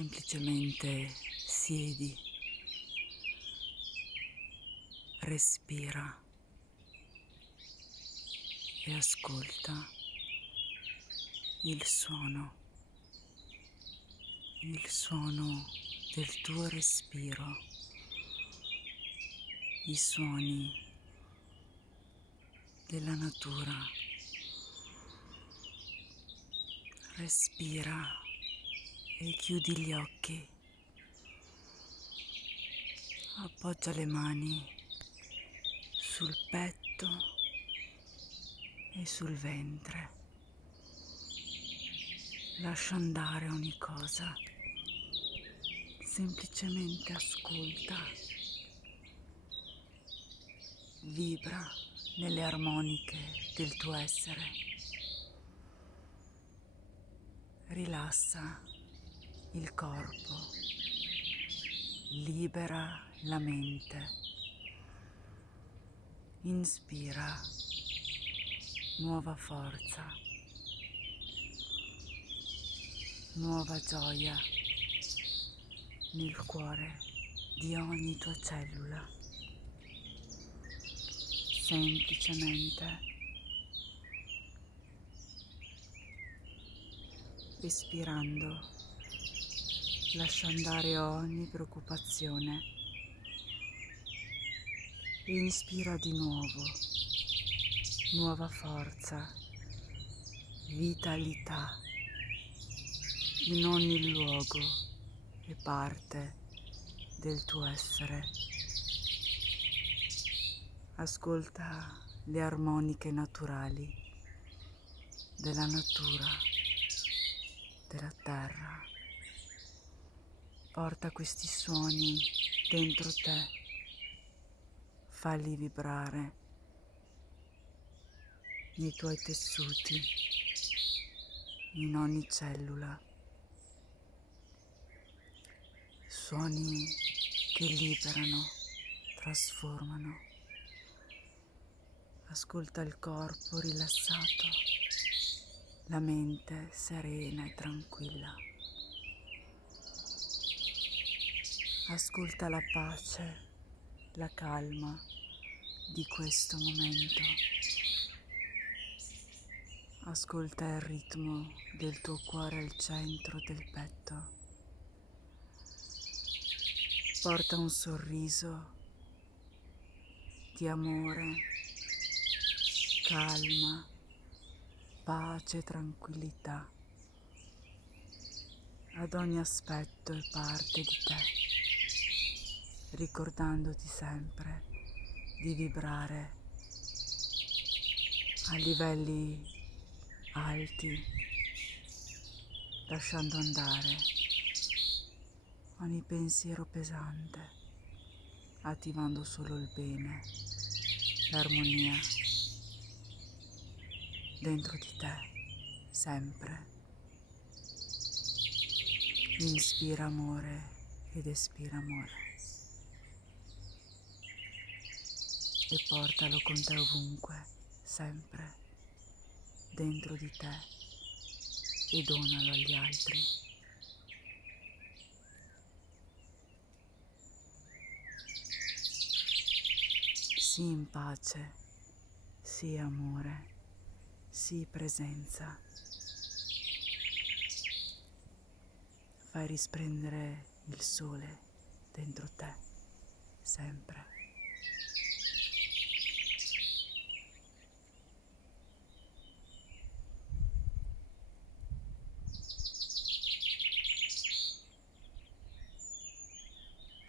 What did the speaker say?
Semplicemente siedi, respira e ascolta il suono del tuo respiro, i suoni della natura. Respira e chiudi gli occhi. Appoggia le mani sul petto e sul ventre. Lascia andare ogni cosa. Semplicemente ascolta. Vibra nelle armoniche del tuo essere. Rilassa il corpo. Libera la mente. Inspira nuova forza, nuova gioia nel cuore di ogni tua cellula. Semplicemente respirando, lascia andare ogni preoccupazione. Inspira di nuovo, nuova forza, vitalità in ogni luogo e parte del tuo essere. Ascolta le armoniche naturali della natura, della terra. Porta questi suoni dentro te, falli vibrare nei tuoi tessuti, in ogni cellula. Suoni che liberano, trasformano. Ascolta il corpo rilassato, la mente serena e tranquilla. Ascolta la pace, la calma di questo momento. Ascolta il ritmo del tuo cuore al centro del petto. Porta un sorriso di amore, calma, pace e tranquillità ad ogni aspetto e parte di te, ricordandoti sempre di vibrare a livelli alti, lasciando andare ogni pensiero pesante, attivando solo il bene, l'armonia dentro di te, sempre. Inspira amore ed espira amore e portalo con te ovunque, sempre, dentro di te e donalo agli altri. Sii in pace, sii amore, sii presenza. Fai risplendere il sole dentro te, sempre.